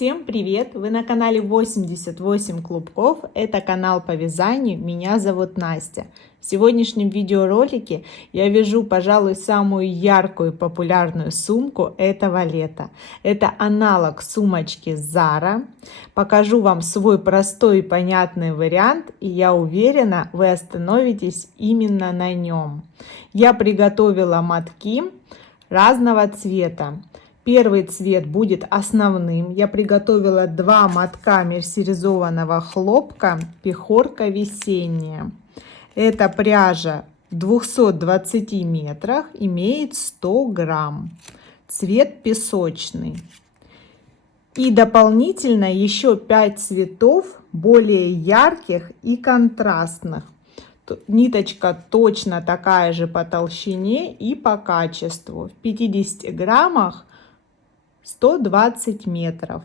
Всем привет! Вы на канале 88 клубков. Это канал по вязанию. Меня зовут Настя. В сегодняшнем видеоролике я вяжу, пожалуй, самую яркую и популярную сумку этого лета. Это аналог сумочки Zara. Покажу вам свой простой и понятный вариант, и я уверена, вы остановитесь именно на нем. Я приготовила мотки разного цвета. Первый цвет будет основным. Я приготовила 2 мотка мерсеризованного хлопка пехорка весенняя. Эта пряжа в 220 метрах, имеет 100 грамм. Цвет песочный. И дополнительно еще 5 цветов более ярких и контрастных. Ниточка точно такая же по толщине и по качеству. В 50 граммах 120 метров.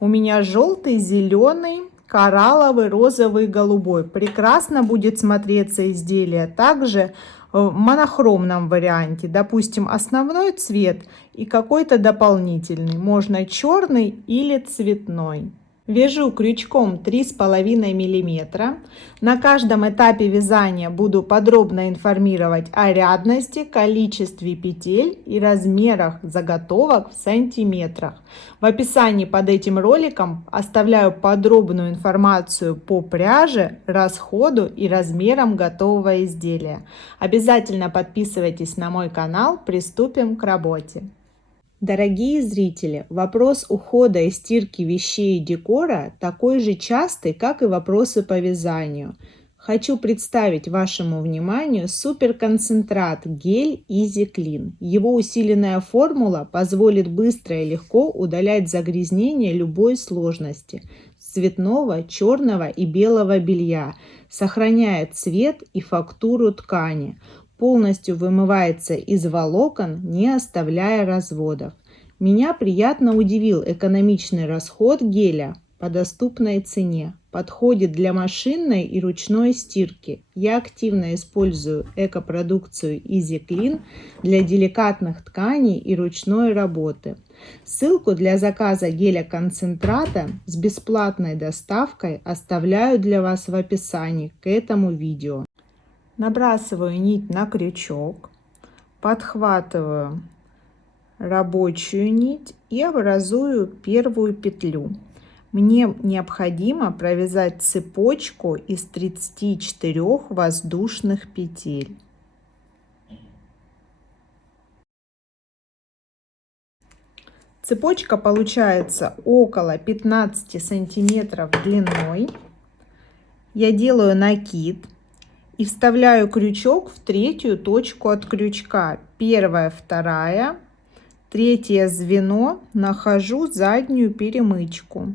У меня желтый, зеленый, коралловый, розовый, голубой. Прекрасно будет смотреться изделие также в монохромном варианте. Допустим, основной цвет и какой-то дополнительный. Можно черный или цветной. Вяжу крючком 3,5 мм. На каждом этапе вязания буду подробно информировать о рядности, количестве петель и размерах заготовок в сантиметрах. В описании под этим роликом оставляю подробную информацию по пряже, расходу и размерам готового изделия. Обязательно подписывайтесь на мой канал. Приступим к работе. Дорогие зрители, вопрос ухода и стирки вещей и декора такой же частый, как и вопросы по вязанию. Хочу представить вашему вниманию суперконцентрат гель Easy Clean. Его усиленная формула позволит быстро и легко удалять загрязнения любой сложности с цветного, черного и белого белья, сохраняя цвет и фактуру ткани. Полностью вымывается из волокон, не оставляя разводов. Меня приятно удивил экономичный расход геля по доступной цене. Подходит для машинной и ручной стирки. Я активно использую экопродукцию Easy Clean для деликатных тканей и ручной работы. Ссылку для заказа геля-концентрата с бесплатной доставкой оставляю для вас в описании к этому видео. Набрасываю нить на крючок, подхватываю рабочую нить и образую первую петлю. Мне необходимо провязать цепочку из 34 воздушных петель. Цепочка получается около 15 сантиметров длиной. Я делаю накид и вставляю крючок в третью точку от крючка. Первая, вторая, третье звено, нахожу заднюю перемычку.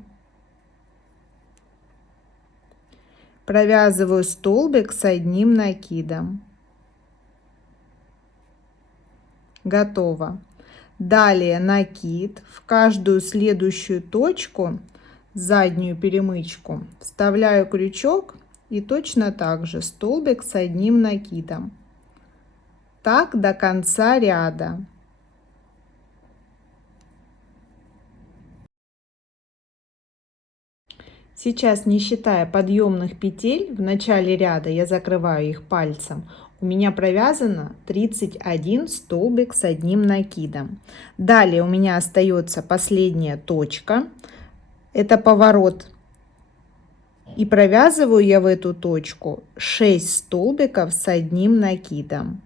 Провязываю столбик с одним накидом. Готово. Далее накид в каждую следующую точку, заднюю перемычку, вставляю крючок. И точно так же столбик с одним накидом. Так до конца ряда. Сейчас, не считая подъемных петель в начале ряда, я закрываю их пальцем, у меня провязано 31 столбик с одним накидом. Далее у меня остается последняя точка. Это поворот. И провязываю я в эту точку 6 столбиков с одним накидом.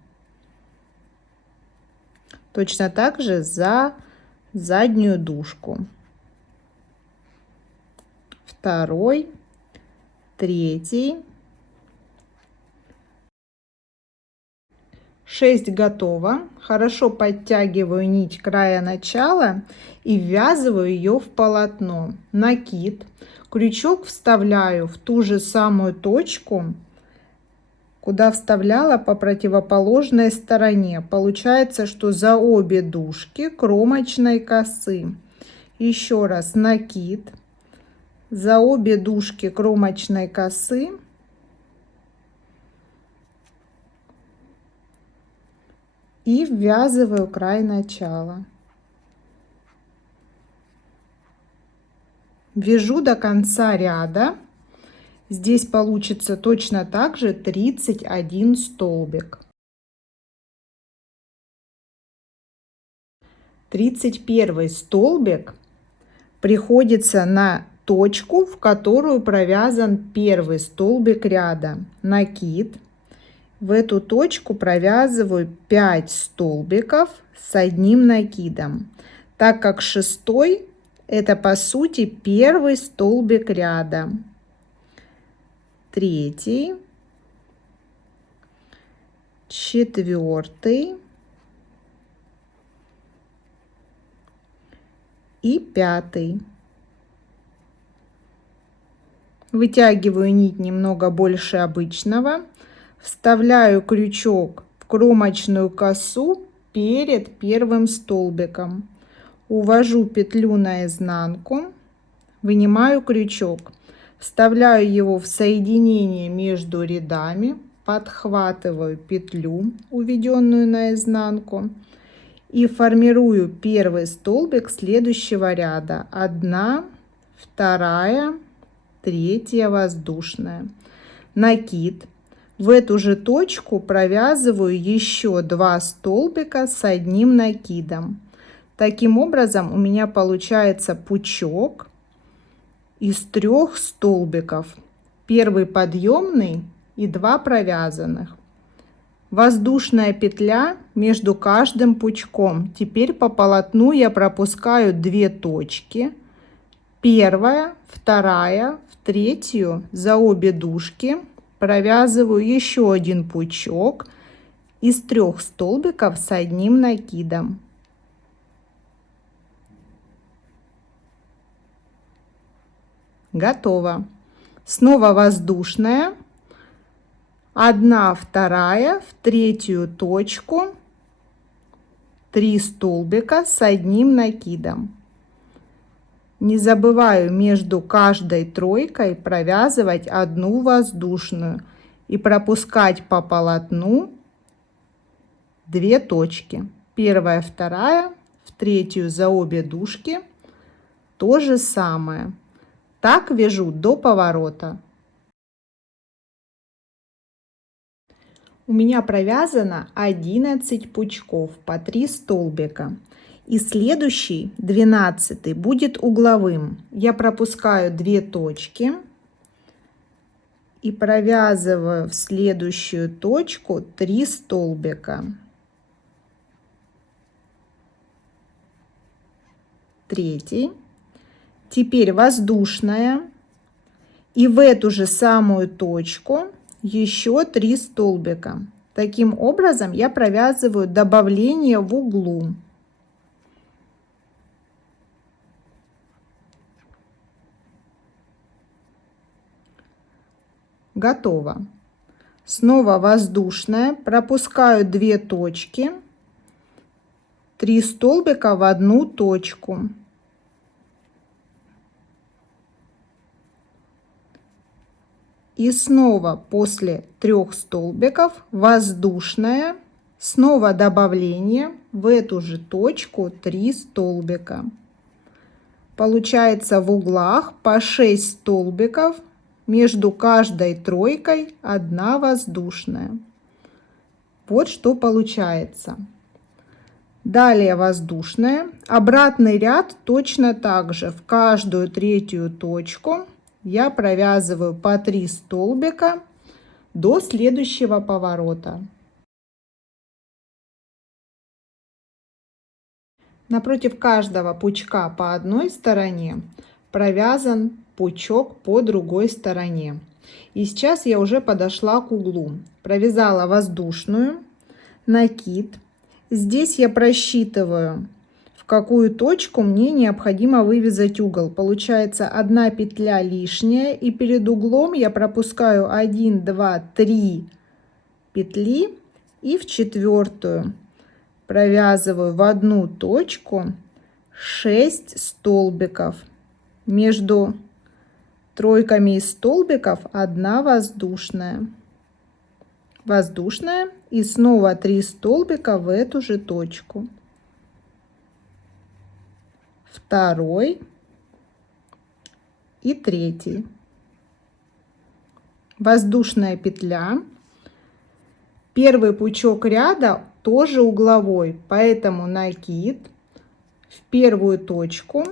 Точно так же за заднюю дужку. Второй, третий. 6 готово. Хорошо подтягиваю нить края начала и ввязываю ее в полотно. Накид. Крючок вставляю в ту же самую точку, куда вставляла по противоположной стороне. Получается, что за обе дужки кромочной косы. Еще раз накид. За обе дужки кромочной косы. И ввязываю край начала. Вяжу до конца ряда. Здесь получится точно так же 31 столбик. 31 столбик приходится на точку, в которую провязан первый столбик ряда. Накид. В эту точку провязываю 5 столбиков с одним накидом, так как шестой это по сути первый столбик ряда. Третий, четвертый и пятый. Вытягиваю нить немного больше обычного, вставляю крючок в кромочную косу перед первым столбиком, увожу петлю наизнанку, вынимаю крючок, вставляю его в соединение между рядами, подхватываю петлю, уведенную наизнанку, и формирую первый столбик следующего ряда. 1, 2, 3 воздушная. Накид. В эту же точку провязываю еще 2 столбика с одним накидом. Таким образом у меня получается пучок из 3 столбиков. Первый подъемный и 2 провязанных. Воздушная петля между каждым пучком. Теперь по полотну я пропускаю 2 точки. Первая, вторая, в третью за обе дужки провязываю еще один пучок из 3 столбиков с одним накидом. Готово. Снова воздушная. 1, 2, в третью точку 3 столбика с одним накидом. Не забываю между каждой тройкой провязывать 1 воздушную и пропускать по полотну 2 точки. Первая, вторая, в третью за обе дужки. То же самое. Так вяжу до поворота. У меня провязано 11 пучков по 3 столбика. И следующий, 12, будет угловым. Я пропускаю 2 точки и провязываю в следующую точку 3 столбика. Третий. Теперь воздушная. И в эту же самую точку еще 3 столбика. Таким образом я провязываю добавление в углу. Готово. Снова воздушная, пропускаю 2 точки, 3 столбика в одну точку. И снова после 3 столбиков воздушная, снова добавление в эту же точку 3 столбика. Получается в углах по 6 столбиков, между каждой тройкой 1 воздушная. Вот что получается. Далее воздушная. Обратный ряд точно так же. В каждую третью точку я провязываю по 3 столбика до следующего поворота. Напротив каждого пучка по одной стороне провязан пучок по другой стороне. И сейчас я уже подошла к углу. Провязала воздушную, накид. Здесь я просчитываю, в какую точку мне необходимо вывязать угол. Получается 1 петля лишняя, и перед углом я пропускаю 1, 2, 3 петли и в четвертую провязываю в одну точку 6 столбиков. Между тройками из столбиков 1 воздушная. Воздушная и снова 3 столбика в эту же точку. Второй, и третий. Воздушная петля. Первый пучок ряда тоже угловой, поэтому накид, в первую точку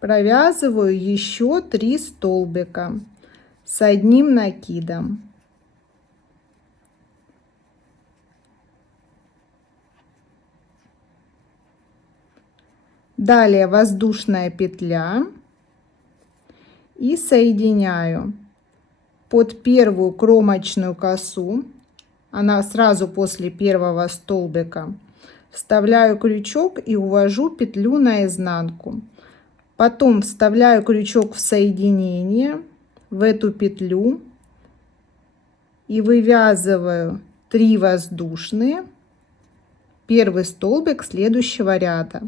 провязываю еще 3 столбика с одним накидом. Далее воздушная петля и соединяю под первую кромочную косу, она сразу после первого столбика, вставляю крючок и увожу петлю наизнанку. Потом вставляю крючок в соединение в эту петлю и вывязываю 3 воздушные, первый столбик следующего ряда.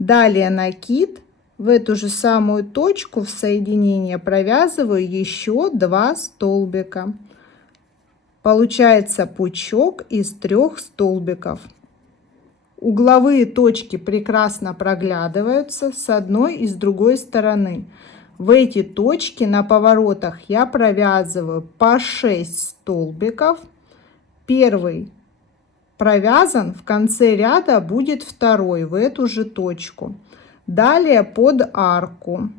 Далее накид, в эту же самую точку в соединение провязываю еще 2 столбика. Получается пучок из 3 столбиков. Угловые точки прекрасно проглядываются с одной и с другой стороны. В эти точки на поворотах я провязываю по 6 столбиков. Первый провязан, в конце ряда будет второй в эту же точку. Далее под арку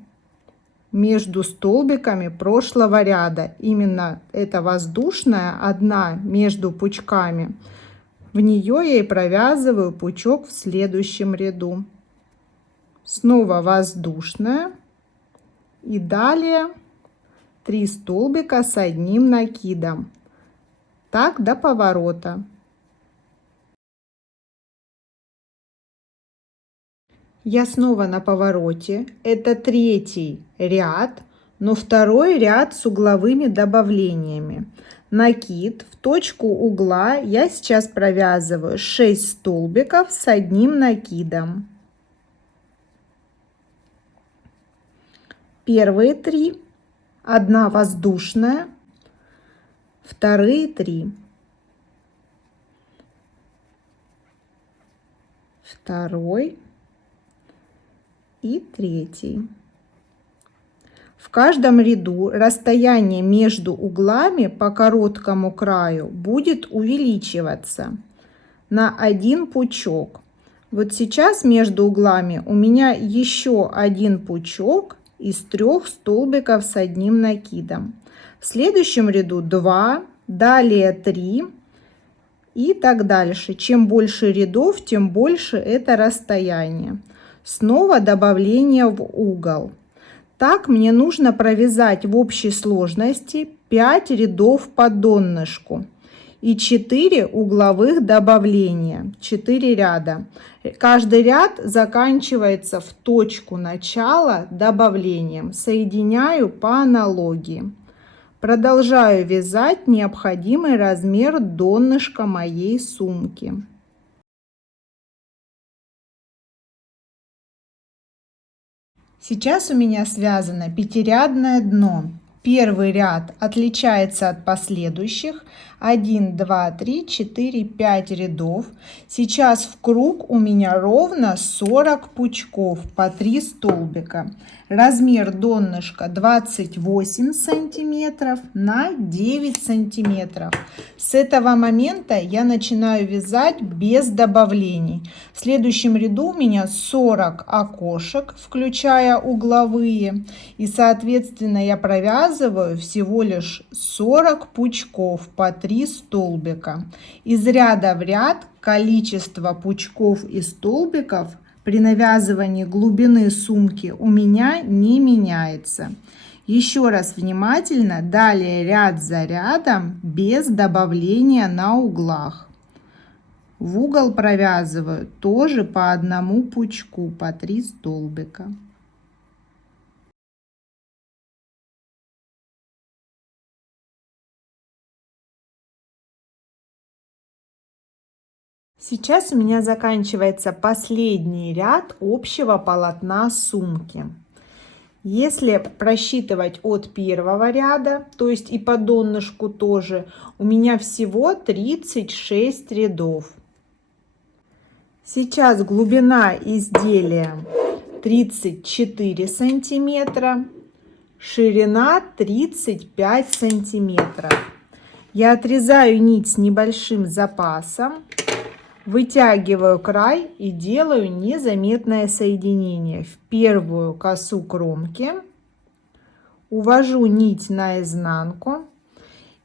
между столбиками прошлого ряда, именно эта воздушная одна между пучками, в нее я и провязываю пучок в следующем ряду. Снова воздушная и далее 3 столбика с одним накидом. Так до поворота. Я снова на повороте. Это третий ряд, но второй ряд с угловыми добавлениями. Накид, в точку угла я сейчас провязываю 6 столбиков с одним накидом. Первые 3, одна воздушная, вторые 3. Второй и третий. В каждом ряду расстояние между углами по короткому краю будет увеличиваться на 1 пучок. Вот сейчас между углами у меня еще 1 пучок из 3 столбиков с одним накидом. В следующем ряду 2, далее 3 и так дальше. Чем больше рядов, тем больше это расстояние. Снова добавление в угол. Так мне нужно провязать в общей сложности 5 рядов по донышку и 4 угловых добавления, 4 ряда. Каждый ряд заканчивается в точку начала добавлением. Соединяю по аналогии. Продолжаю вязать необходимый размер донышка моей сумки. Сейчас у меня связано пятирядное дно. Первый ряд отличается от последующих. 1, 2, 3, 4, 5 рядов. Сейчас в круг у меня ровно 40 пучков по 3 столбика. Размер донышка 28 сантиметров на 9 сантиметров. С этого момента я начинаю вязать без добавлений. В следующем ряду у меня 40 окошек, включая угловые. И соответственно я провязываю всего лишь 40 пучков по 3 столбика. Из ряда в ряд количество пучков и столбиков при навязывании глубины сумки у меня не меняется. Еще раз внимательно, далее ряд за рядом без добавления на углах. В угол провязываю тоже по одному пучку по 3 столбика. Сейчас у меня заканчивается последний ряд общего полотна сумки. Если просчитывать от первого ряда, то есть и по донышку тоже, у меня всего 36 рядов. Сейчас глубина изделия 34 сантиметра. ширина 35 сантиметров. Я отрезаю нить с небольшим запасом, вытягиваю край и делаю незаметное соединение в первую косу кромки, увожу нить наизнанку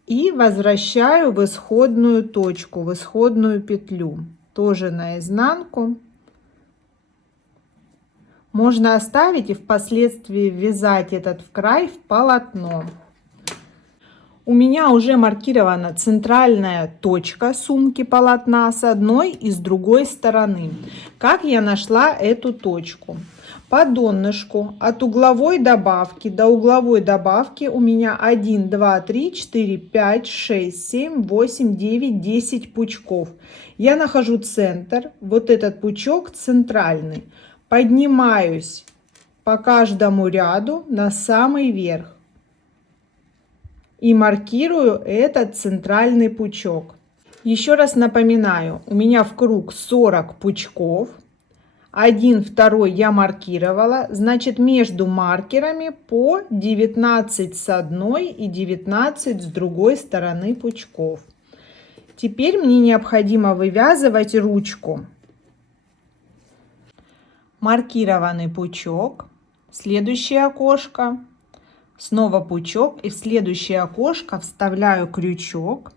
и возвращаю в исходную точку, в исходную петлю, тоже наизнанку. Можно оставить и впоследствии ввязать этот край в полотно. У меня уже маркирована центральная точка сумки полотна с одной и с другой стороны. Как я нашла эту точку? По донышку от угловой добавки до угловой добавки у меня 1, 2, 3, 4, 5, 6, 7, 8, 9, 10 пучков. Я нахожу центр, вот этот пучок центральный. Поднимаюсь по каждому ряду на самый верх и маркирую этот центральный пучок. Еще раз напоминаю, у меня в круг 40 пучков. 1, 2 я маркировала, значит между маркерами по 19 с одной и 19 с другой стороны пучков. Теперь мне необходимо вывязывать ручку. Маркированный пучок, следующее окошко, снова пучок, и в следующее окошко вставляю крючок,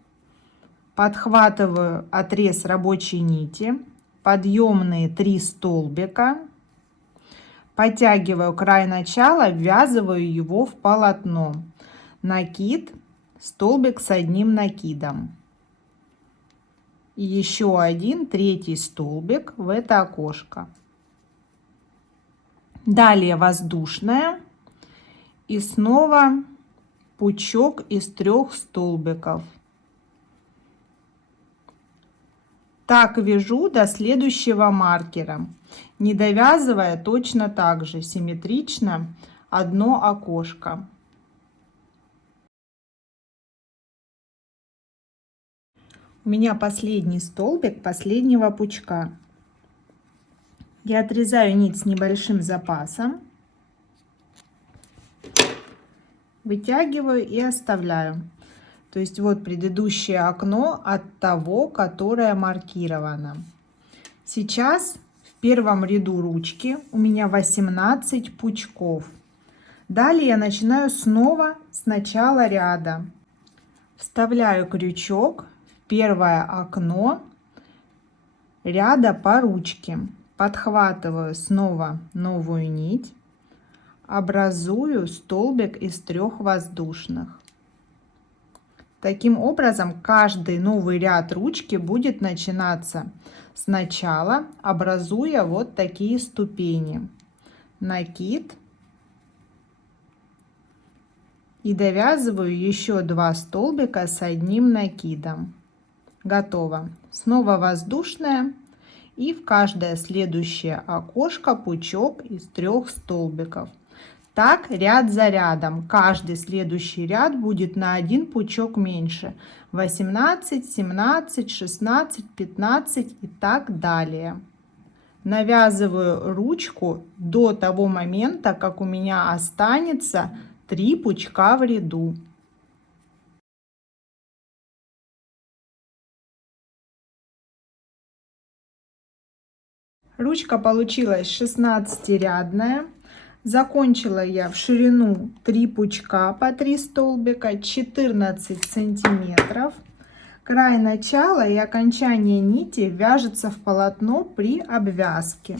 подхватываю отрез рабочей нити, подъемные 3 столбика, подтягиваю край начала, ввязываю его в полотно, накид, столбик с одним накидом и еще один третий столбик в это окошко. Далее воздушная и снова пучок из 3 столбиков. Так вяжу до следующего маркера, не довязывая точно так же симметрично одно окошко. У меня последний столбик последнего пучка. Я отрезаю нить с небольшим запасом, вытягиваю и оставляю. То есть вот предыдущее окно от того, которое маркировано. Сейчас в первом ряду ручки у меня 18 пучков. Далее я начинаю снова с начала ряда. Вставляю крючок в первое окно ряда по ручке. Подхватываю снова новую нить. Образую столбик из 3 воздушных. Таким образом, каждый новый ряд ручки будет начинаться сначала, образуя вот такие ступени. Накид. И довязываю еще 2 столбика с одним накидом. Готово. Снова воздушная. И в каждое следующее окошко пучок из 3 столбиков. Так ряд за рядом. Каждый следующий ряд будет на 1 пучок меньше. 18, 17, 16, 15 и так далее. Навязываю ручку до того момента, как у меня останется 3 пучка в ряду. Ручка получилась 16-рядная. Закончила я в ширину 3 пучка по 3 столбика, 14 сантиметров. Край начала и окончание нити вяжется в полотно при обвязке.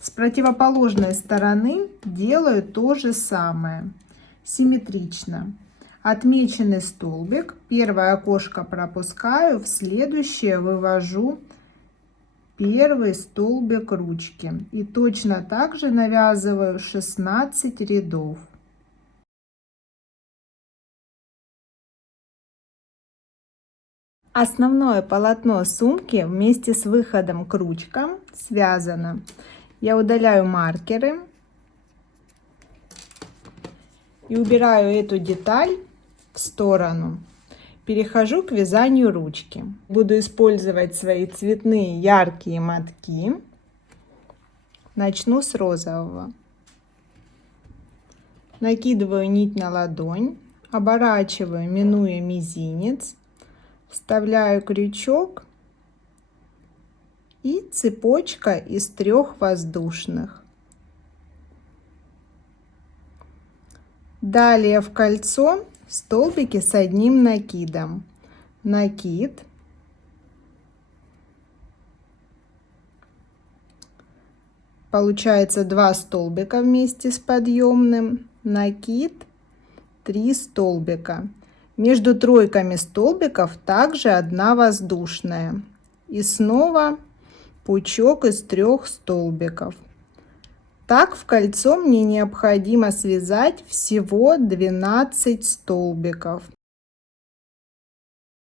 С противоположной стороны делаю то же самое, симметрично. Отмеченный столбик, первое окошко пропускаю, в следующее вывожу первый столбик ручки и точно так же навязываю 16 рядов. Основное полотно сумки вместе с выходом к ручкам связано. Я удаляю маркеры и убираю эту деталь в сторону. Перехожу к вязанию ручки. Буду использовать свои цветные яркие мотки. Начну с розового. Накидываю нить на ладонь, оборачиваю, минуя мизинец, вставляю крючок и цепочка из 3 воздушных. Далее в кольцо столбики с одним накидом. Накид. Получается 2 столбика вместе с подъемным. Накид, 3 столбика. Между тройками столбиков также 1 воздушная. И снова пучок из 3 столбиков. Так в кольцо мне необходимо связать всего 12 столбиков.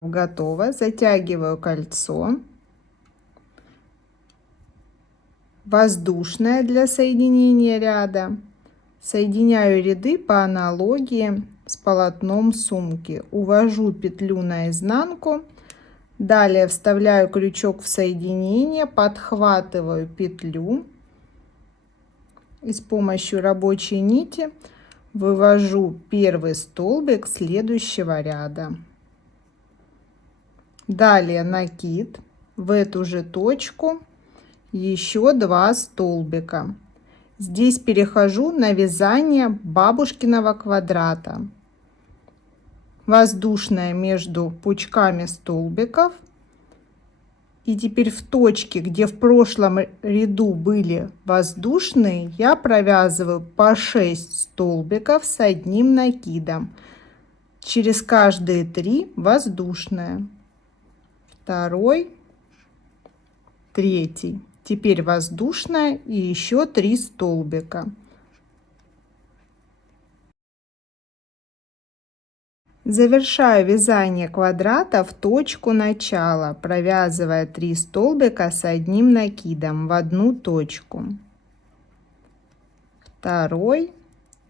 Готово. Затягиваю кольцо. Воздушная для соединения ряда. Соединяю ряды по аналогии с полотном сумки. Увожу петлю наизнанку. Далее вставляю крючок в соединение, подхватываю петлю и с помощью рабочей нити вывожу первый столбик следующего ряда. Далее накид, в эту же точку еще 2 столбика. Здесь перехожу на вязание бабушкиного квадрата. Воздушная между пучками столбиков. И теперь в точке, где в прошлом ряду были воздушные, я провязываю по 6 столбиков с одним накидом. Через каждые 3 воздушная. Второй, третий. Теперь воздушная и еще 3 столбика. Завершаю вязание квадрата в точку начала, провязывая 3 столбика с одним накидом в одну точку. Второй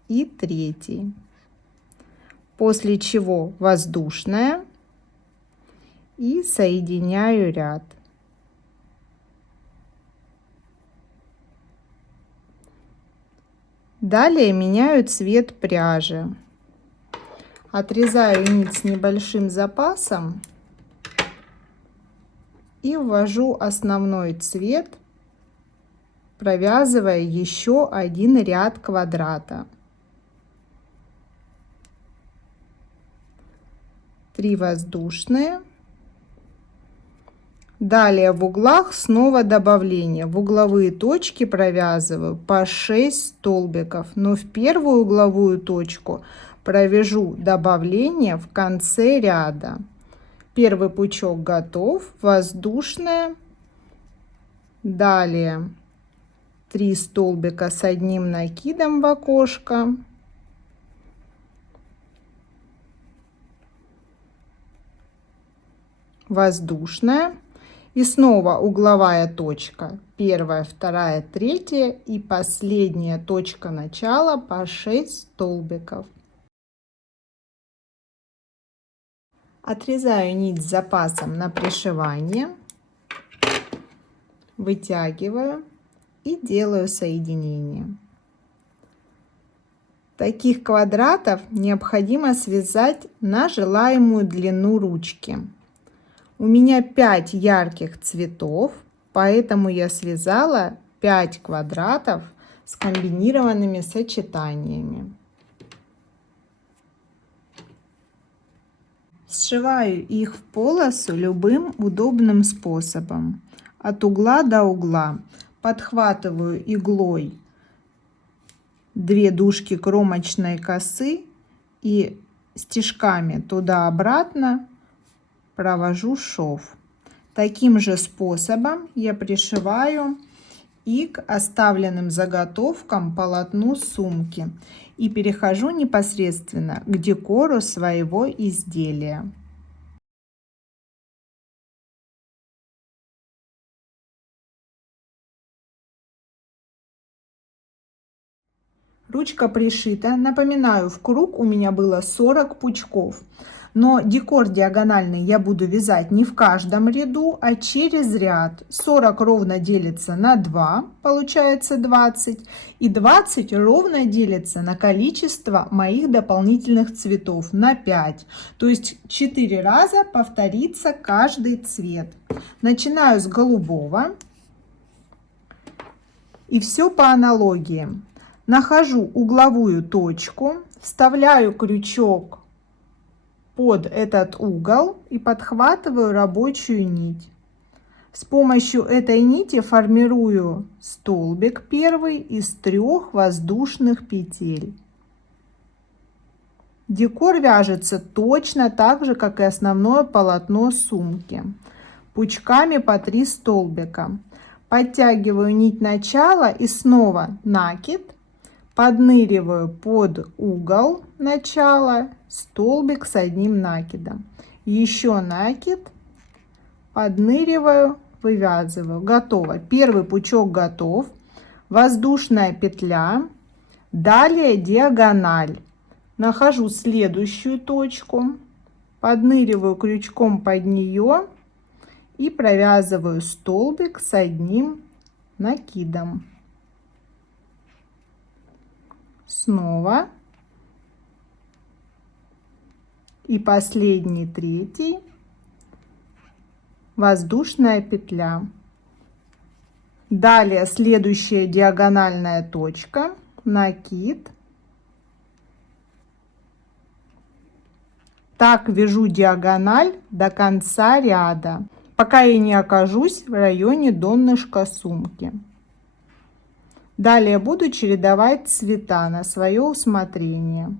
и третий. После чего воздушная и соединяю ряд. Далее меняю цвет пряжи. Отрезаю нить с небольшим запасом и ввожу основной цвет, провязывая еще один ряд квадрата. 3 воздушные. Далее в углах снова добавление. В угловые точки провязываю по 6 столбиков, но в первую угловую точку провяжу добавление в конце ряда. Первый пучок готов, воздушная. Далее 3 столбика с одним накидом в окошко. Воздушная. И снова угловая точка. Первая, вторая, третья и последняя точка начала по 6 столбиков. Отрезаю нить с запасом на пришивание, вытягиваю и делаю соединение. Таких квадратов необходимо связать на желаемую длину ручки. У меня 5 ярких цветов, поэтому я связала 5 квадратов с комбинированными сочетаниями. Сшиваю их в полосу любым удобным способом, от угла до угла. Подхватываю иглой 2 дужки кромочной косы и стежками туда-обратно провожу шов. Таким же способом я пришиваю и к оставленным заготовкам полотну сумки и перехожу непосредственно к декору своего изделия. Ручка пришита. Напоминаю, в круг у меня было 40 пучков. Но декор диагональный я буду вязать не в каждом ряду, а через ряд. 40 ровно делится на 2, получается 20. И 20 ровно делится на количество моих дополнительных цветов на 5. То есть 4 раза повторится каждый цвет. Начинаю с голубого. И все по аналогии. Нахожу угловую точку, вставляю крючок под этот угол и подхватываю рабочую нить. С помощью этой нити формирую столбик первый из 3 воздушных петель. Декор вяжется точно так же, как и основное полотно сумки. Пучками по 3 столбика. Подтягиваю нить начала и снова накид. Подныриваю под угол начала, столбик с одним накидом. Еще накид, подныриваю, вывязываю. Готово. Первый пучок готов. Воздушная петля. Далее диагональ. Нахожу следующую точку, подныриваю крючком под нее и провязываю столбик с одним накидом. Снова. И последний, третий. Воздушная петля. Далее следующая диагональная точка. Накид. Так вяжу диагональ до конца ряда, пока я не окажусь в районе донышка сумки. Далее буду чередовать цвета на свое усмотрение.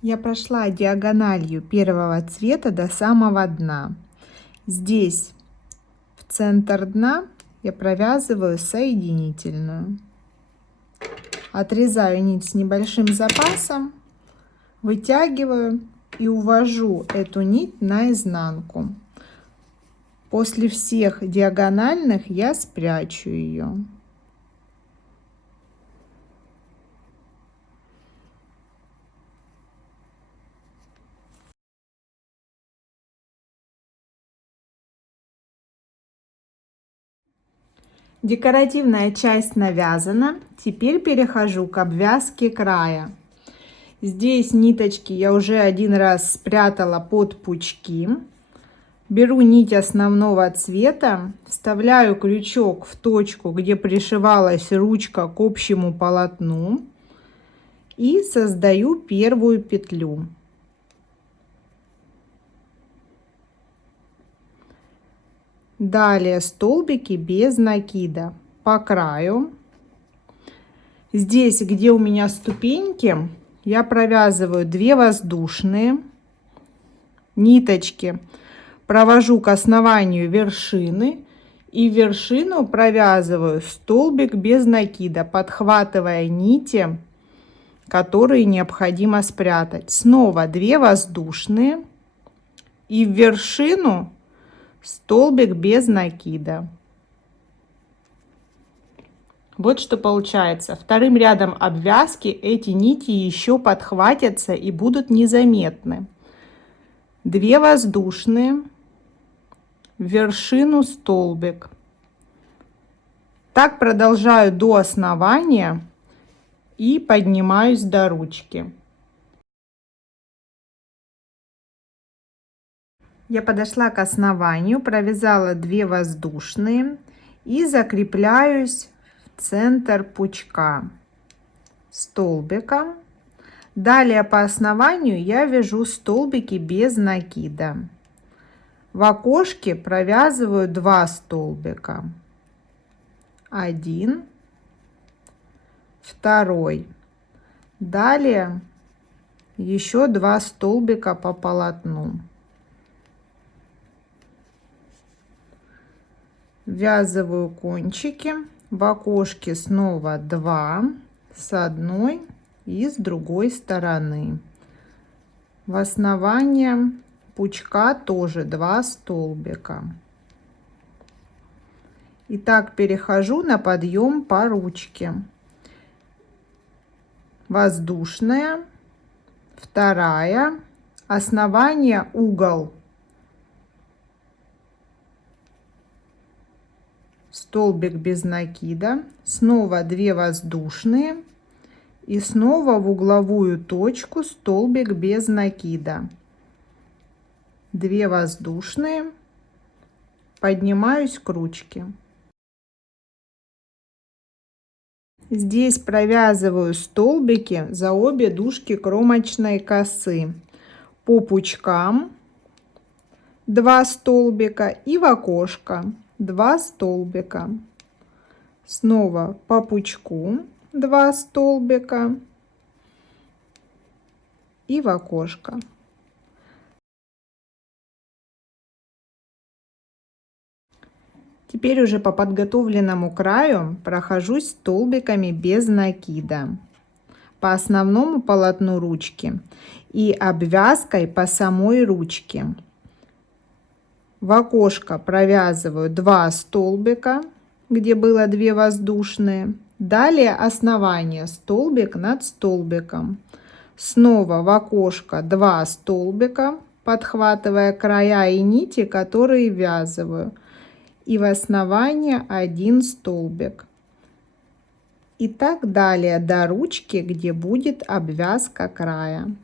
Я прошла диагональю первого цвета до самого дна. Здесь в центр дна я провязываю соединительную. Отрезаю нить с небольшим запасом, вытягиваю и увожу эту нить наизнанку. После всех диагональных я спрячу ее. Декоративная часть навязана. Теперь перехожу к обвязке края. Здесь ниточки я уже один раз спрятала под пучки. Беру нить основного цвета, вставляю крючок в точку, где пришивалась ручка к общему полотну, и создаю первую петлю. Далее столбики без накида по краю. Здесь, где у меня ступеньки, я провязываю 2 воздушные ниточки, провожу к основанию вершины и в вершину провязываю столбик без накида, подхватывая нити, которые необходимо спрятать. Снова 2 воздушные и в вершину столбик без накида. Вот что получается. Вторым рядом обвязки эти нити еще подхватятся и будут незаметны. 2 воздушные, в вершину столбик. Так продолжаю до основания и поднимаюсь до ручки. Я подошла к основанию, провязала 2 воздушные и закрепляюсь в центр пучка столбиком. Далее по основанию я вяжу столбики без накида. В окошке провязываю 2 столбика. 1, 2. Далее еще 2 столбика по полотну. Ввязываю кончики. В окошке снова 2 с одной и с другой стороны. В основание пучка тоже 2 столбика. И так перехожу на подъем по ручке. воздушная, вторая, основание, угол, столбик без накида, снова 2 воздушные и снова в угловую точку столбик без накида, 2 воздушные, поднимаюсь к ручке. Здесь провязываю столбики за обе дужки кромочной косы по пучкам 2 столбика и в окошко 2 столбика. Снова по пучку 2 столбика и в окошко. Теперь уже по подготовленному краю прохожусь столбиками без накида по основному полотну ручки и обвязкой по самой ручке. В окошко провязываю 2 столбика, где было 2 воздушные. Далее основание, столбик над столбиком. Снова в окошко 2 столбика, подхватывая края и нити, которые ввязываю. И в основание 1 столбик. И так далее до ручки, где будет обвязка края.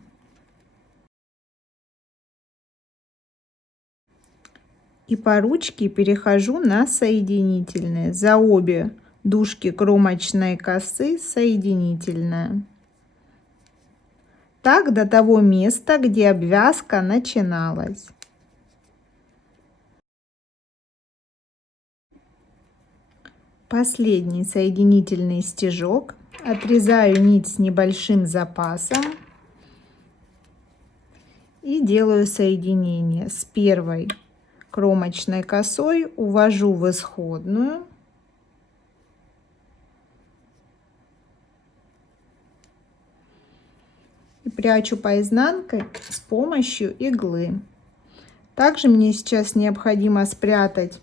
И по ручке перехожу на соединительные. За обе дужки кромочной косы соединительная. Так до того места, где обвязка начиналась. Последний соединительный стежок. Отрезаю нить с небольшим запасом и делаю соединение с первой кромочной косой, увожу в исходную и прячу по изнанке с помощью иглы. Также мне сейчас необходимо спрятать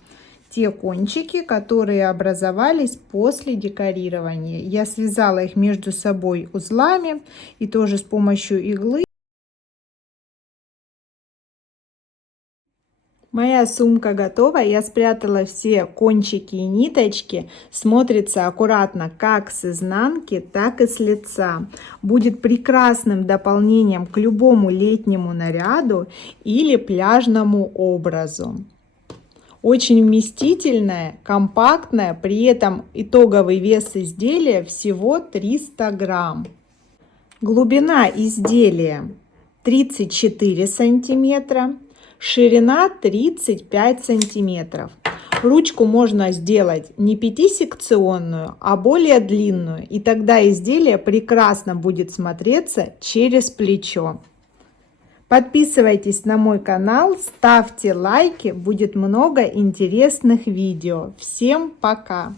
те кончики, которые образовались после декорирования. Я связала их между собой узлами и тоже с помощью иглы. Моя сумка готова, я спрятала все кончики и ниточки. Смотрится аккуратно как с изнанки, так и с лица. Будет прекрасным дополнением к любому летнему наряду или пляжному образу. Очень вместительная, компактная, при этом итоговый вес изделия всего 300 грамм. Глубина изделия 34 сантиметра, ширина 35 сантиметров. Ручку можно сделать не 5-секционную, а более длинную, и тогда изделие прекрасно будет смотреться через плечо. Подписывайтесь на мой канал, ставьте лайки, будет много интересных видео. Всем пока!